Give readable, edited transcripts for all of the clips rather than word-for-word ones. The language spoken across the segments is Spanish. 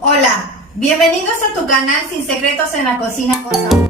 Hola, bienvenidos a tu canal Sin Secretos en la Cocina con Saúl.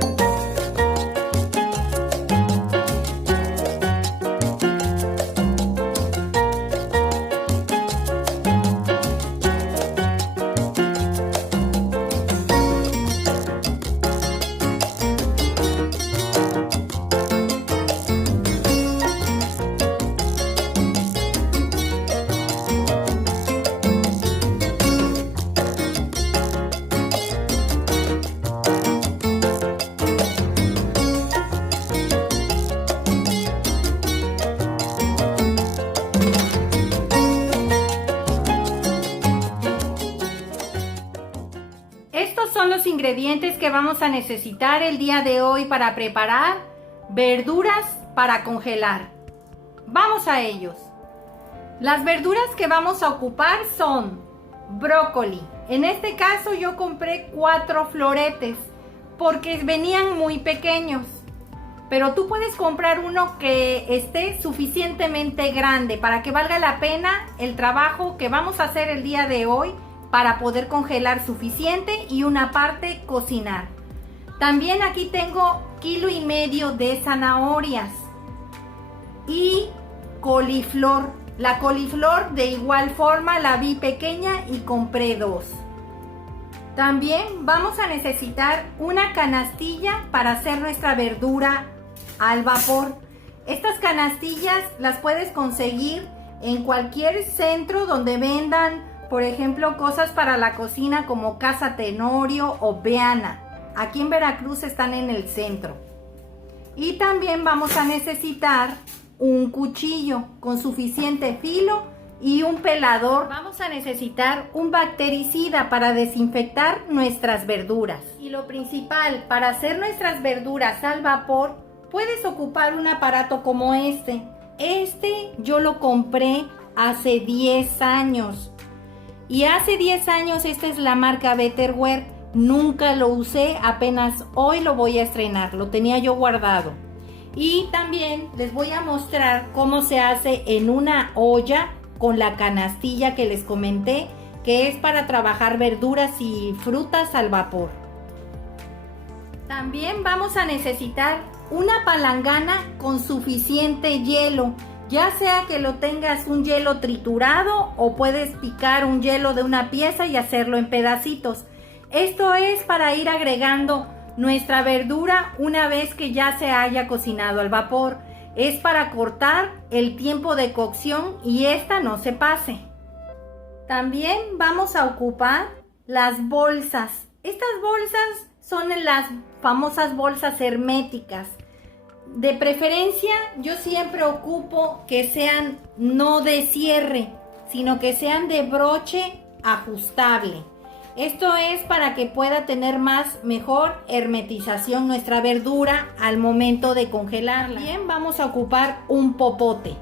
Estos son los ingredientes que vamos a necesitar el día de hoy para preparar verduras para congelar. Vamos a ellos. Las verduras que vamos a ocupar son brócoli. En este caso yo compré 4 floretes porque venían muy pequeños. Pero tú puedes comprar uno que esté suficientemente grande para que valga la pena el trabajo que vamos a hacer el día de hoy, para poder congelar suficiente y una parte cocinar. También aquí tengo 1,5 kilos de zanahorias y coliflor. La coliflor de igual forma la vi pequeña y compré 2. También vamos a necesitar una canastilla para hacer nuestra verdura al vapor. Estas canastillas las puedes conseguir en cualquier centro donde vendan, por ejemplo, cosas para la cocina como Casa Tenorio o Beana. Aquí en Veracruz están en el centro. Y también vamos a necesitar un cuchillo con suficiente filo y un pelador. Vamos a necesitar un bactericida para desinfectar nuestras verduras. Y lo principal, para hacer nuestras verduras al vapor, puedes ocupar un aparato como este. Este yo lo compré hace 10 años. Y hace 10 años esta es la marca Betterware. Nunca lo usé, apenas hoy lo voy a estrenar. Lo tenía yo guardado. Y también les voy a mostrar cómo se hace en una olla con la canastilla que les comenté, que es para trabajar verduras y frutas al vapor. También vamos a necesitar una palangana con suficiente hielo. Ya sea que lo tengas un hielo triturado o puedes picar un hielo de una pieza y hacerlo en pedacitos. Esto es para ir agregando nuestra verdura una vez que ya se haya cocinado al vapor. Es para cortar el tiempo de cocción y esta no se pase. También vamos a ocupar las bolsas. Estas bolsas son las famosas bolsas herméticas. De preferencia, yo siempre ocupo que sean no de cierre, sino que sean de broche ajustable. Esto es para que pueda tener mejor hermetización nuestra verdura al momento de congelarla. Bien, vamos a ocupar un popote.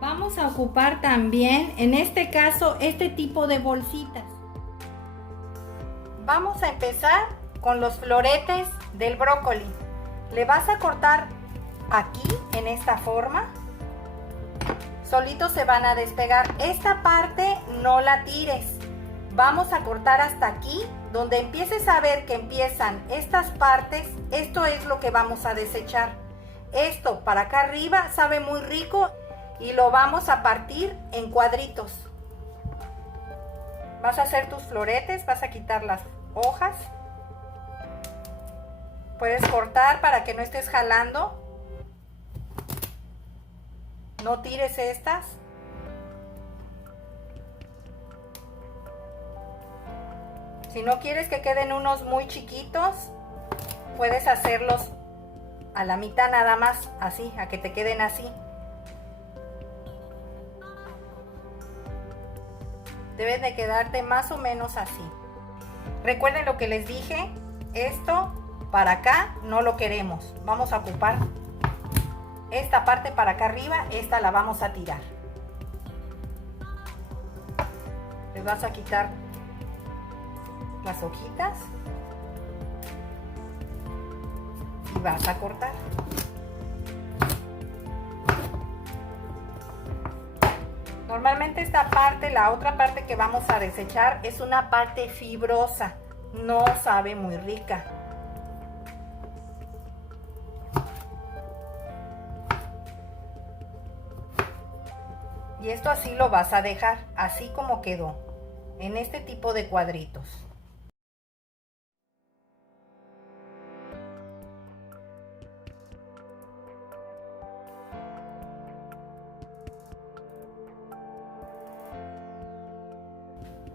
Vamos a ocupar también, en este caso, este tipo de bolsitas. Vamos a empezar con los floretes del brócoli. Le vas a cortar aquí en esta forma, solitos se van a despegar. Esta parte no la tires, vamos a cortar hasta aquí, donde empieces a ver que empiezan estas partes. Esto es lo que vamos a desechar. Esto para acá arriba sabe muy rico y lo vamos a partir en cuadritos. Vas a hacer tus floretes, vas a quitar las hojas. Puedes cortar para que no estés jalando. No tires estas. Si no quieres que queden unos muy chiquitos, puedes hacerlos a la mitad nada más, así, a que te queden así. Deben de quedarte más o menos así. Recuerden lo que les dije, esto para acá no lo queremos. Vamos a ocupar esta parte para acá arriba, esta la vamos a tirar. Les vas a quitar las hojitas y vas a cortar. Normalmente esta parte, la otra parte que vamos a desechar, es una parte fibrosa, no sabe muy rica. Y esto así lo vas a dejar, así como quedó, en este tipo de cuadritos.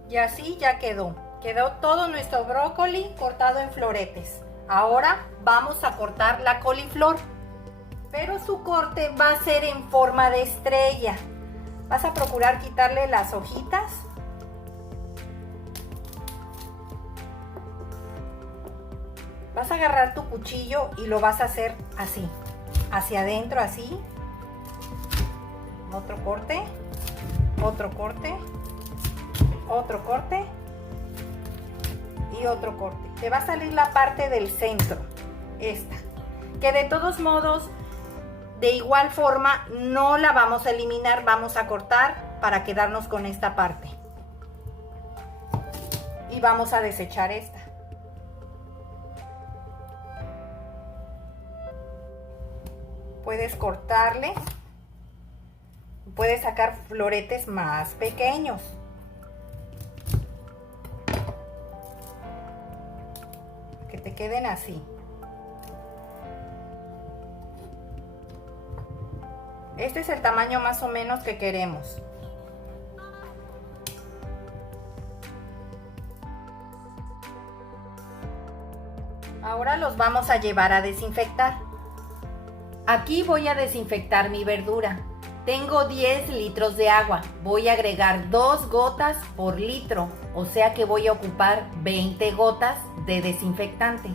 Y así ya quedó. Quedó todo nuestro brócoli cortado en floretes. Ahora vamos a cortar la coliflor. Pero su corte va a ser en forma de estrella. Vas a procurar quitarle las hojitas. Vas a agarrar tu cuchillo y lo vas a hacer así. Hacia adentro, así. Otro corte. Otro corte. Otro corte y otro corte. Te va a salir la parte del centro, esta, que de todos modos, de igual forma, no la vamos a eliminar, vamos a cortar para quedarnos con esta parte. Y vamos a desechar esta. Puedes cortarle, puedes sacar floretes más pequeños. Que te queden así. Este es el tamaño más o menos que queremos. Ahora los vamos a llevar a desinfectar. Aquí voy a desinfectar mi verdura. Tengo 10 litros de agua. Voy a agregar 2 gotas por litro, o sea que voy a ocupar 20 gotas de desinfectante.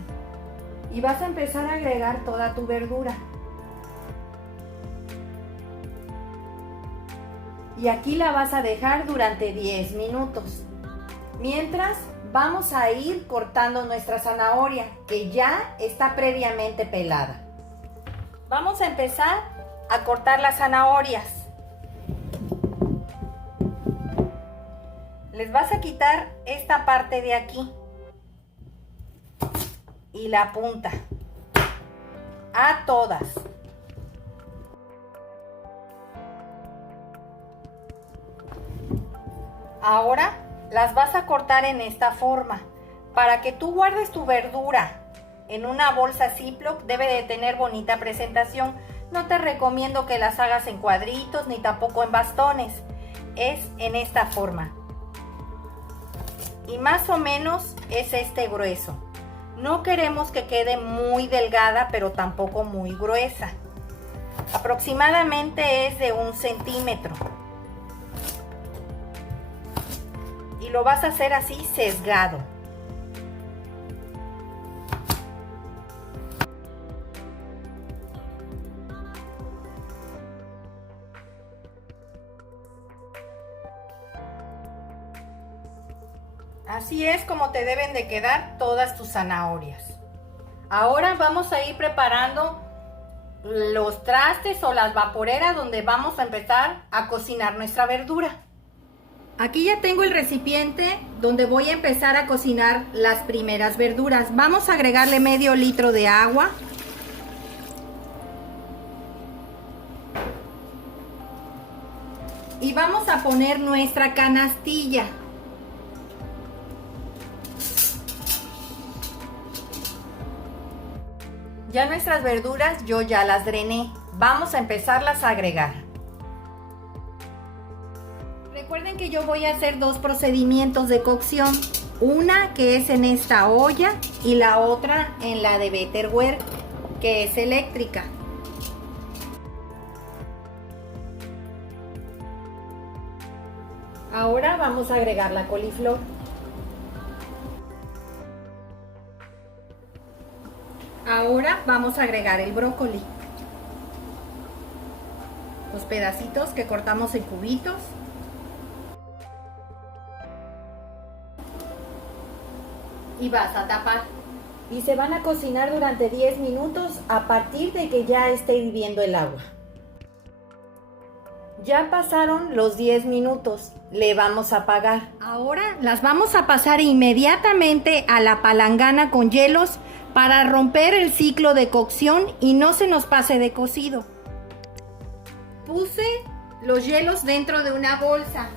Y vas a empezar a agregar toda tu verdura. Y aquí la vas a dejar durante 10 minutos. Mientras vamos a ir cortando nuestra zanahoria, que ya está previamente pelada. Vamos a empezar a cortar las zanahorias. Les vas a quitar esta parte de aquí y la punta a todas. Ahora las vas a cortar en esta forma. Para que tú guardes tu verdura en una bolsa Ziploc, debe de tener bonita presentación. No te recomiendo que las hagas en cuadritos ni tampoco en bastones. Es en esta forma. Y más o menos es este grueso. No queremos que quede muy delgada, pero tampoco muy gruesa. Aproximadamente es de 1 centímetro. Y lo vas a hacer así sesgado. Así es como te deben de quedar todas tus zanahorias. Ahora vamos a ir preparando los trastes o las vaporeras donde vamos a empezar a cocinar nuestra verdura. Aquí ya tengo el recipiente donde voy a empezar a cocinar las primeras verduras. Vamos a agregarle medio litro de agua. Y vamos a poner nuestra canastilla. Ya nuestras verduras yo ya las drené. Vamos a empezarlas a agregar. Recuerden que yo voy a hacer 2 procedimientos de cocción. Una que es en esta olla y la otra en la de Betterware, que es eléctrica. Ahora vamos a agregar la coliflor. Ahora vamos a agregar el brócoli. Los pedacitos que cortamos en cubitos. Y vas a tapar. Y se van a cocinar durante 10 minutos a partir de que ya esté hirviendo el agua. Ya pasaron los 10 minutos, le vamos a apagar. Ahora las vamos a pasar inmediatamente a la palangana con hielos para romper el ciclo de cocción y no se nos pase de cocido. Puse los hielos dentro de una bolsa.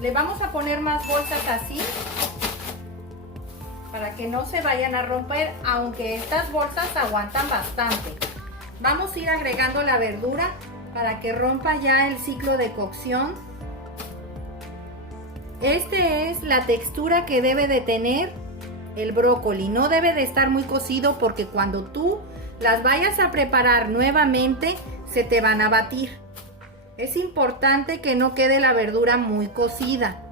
Le vamos a poner más bolsas así para que no se vayan a romper, aunque estas bolsas aguantan bastante. Vamos a ir agregando la verdura para que rompa ya el ciclo de cocción. Este es la textura que debe de tener el brócoli. No debe de estar muy cocido porque cuando tú las vayas a preparar nuevamente se te van a batir. Es importante que no quede la verdura muy cocida.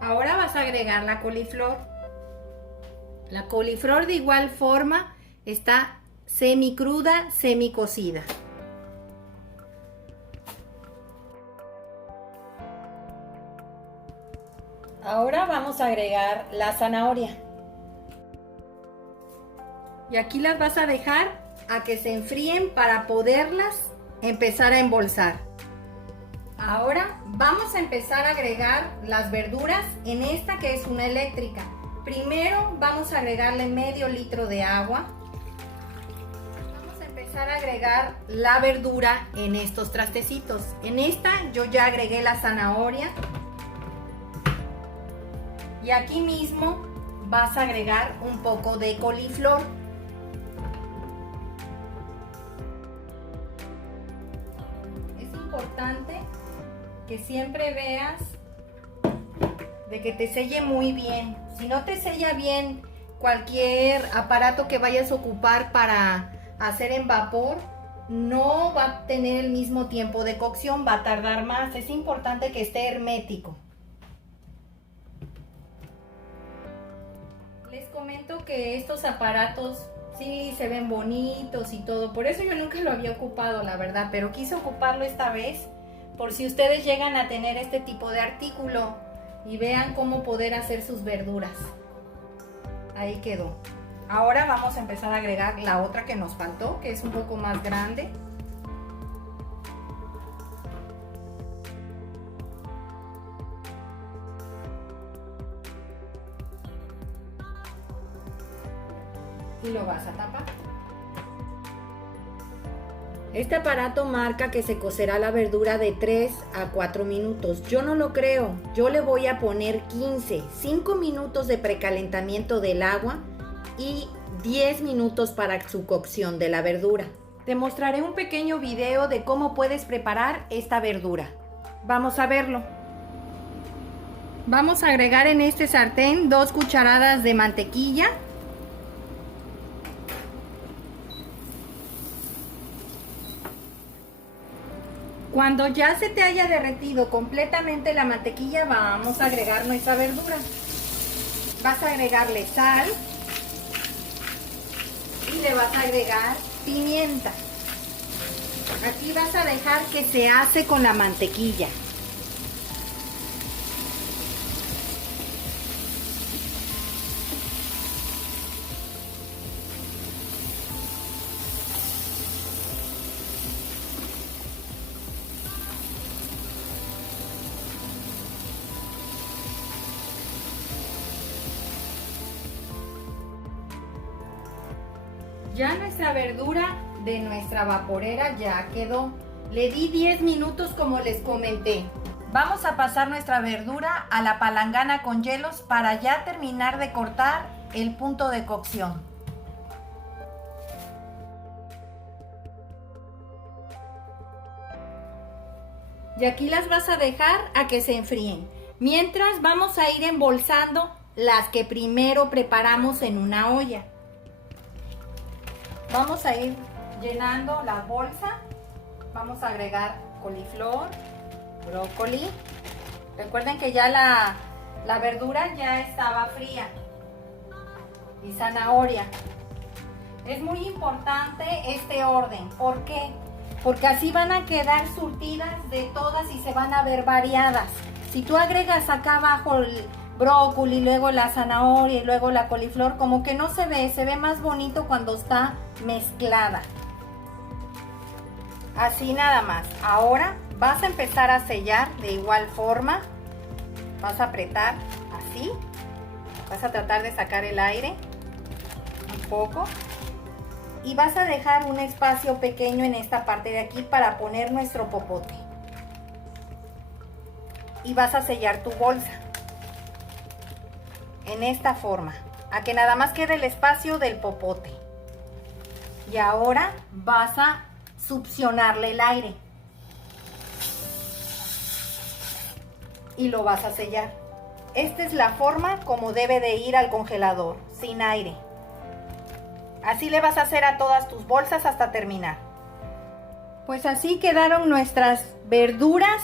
Ahora vas a agregar la coliflor. La coliflor de igual forma está semi cruda, semi cocida. Ahora vamos a agregar la zanahoria. Y aquí las vas a dejar a que se enfríen para poderlas empezar a embolsar. Ahora vamos a empezar a agregar las verduras en esta que es una eléctrica. Primero vamos a agregarle medio litro de agua. Vamos a empezar a agregar la verdura en estos trastecitos. En esta yo ya agregué la zanahoria. Y aquí mismo vas a agregar un poco de coliflor. Es importante que siempre veas de que te selle muy bien. Si no te sella bien cualquier aparato que vayas a ocupar para hacer en vapor, no va a tener el mismo tiempo de cocción, va a tardar más. Es importante que esté hermético. Les comento que estos aparatos sí se ven bonitos y todo, por eso yo nunca lo había ocupado, la verdad, pero quise ocuparlo esta vez por si ustedes llegan a tener este tipo de artículo y vean cómo poder hacer sus verduras. Ahí quedó. Ahora vamos a empezar a agregar la otra que nos faltó, que es un poco más grande. Y lo vas a tapar. Este aparato marca que se cocerá la verdura de 3 a 4 minutos. Yo no lo creo. Yo le voy a poner 5 minutos de precalentamiento del agua y 10 minutos para su cocción de la verdura. Te mostraré un pequeño video de cómo puedes preparar esta verdura. Vamos a verlo. Vamos a agregar en este sartén 2 cucharadas de mantequilla. Cuando ya se te haya derretido completamente la mantequilla, vamos a agregar nuestra verdura. Vas a agregarle sal y le vas a agregar pimienta. Aquí vas a dejar que se hace con la mantequilla. Ya nuestra verdura de nuestra vaporera ya quedó. Le di 10 minutos como les comenté. Vamos a pasar nuestra verdura a la palangana con hielos para ya terminar de cortar el punto de cocción. Y aquí las vas a dejar a que se enfríen. Mientras vamos a ir embolsando las que primero preparamos en una olla. Vamos a ir llenando la bolsa. Vamos a agregar coliflor, brócoli. Recuerden que ya la verdura ya estaba fría. Y zanahoria. Es muy importante este orden. ¿Por qué? Porque así van a quedar surtidas de todas y se van a ver variadas. Si tú agregas acá abajo brócoli, luego la zanahoria y luego la coliflor, como que no se ve más bonito cuando está mezclada. Así nada más. Ahora vas a empezar a sellar de igual forma. Vas a apretar así. Vas a tratar de sacar el aire un poco. Y vas a dejar un espacio pequeño en esta parte de aquí para poner nuestro popote. Y vas a sellar tu bolsa. En esta forma. A que nada más quede el espacio del popote. Y ahora vas a succionarle el aire. Y lo vas a sellar. Esta es la forma como debe de ir al congelador, sin aire. Así le vas a hacer a todas tus bolsas hasta terminar. Pues así quedaron nuestras verduras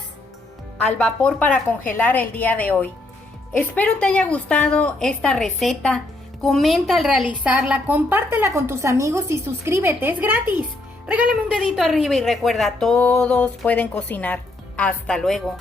al vapor para congelar el día de hoy. Espero te haya gustado esta receta. Comenta al realizarla, compártela con tus amigos y suscríbete, es gratis. Regálame un dedito arriba y recuerda, todos pueden cocinar. Hasta luego.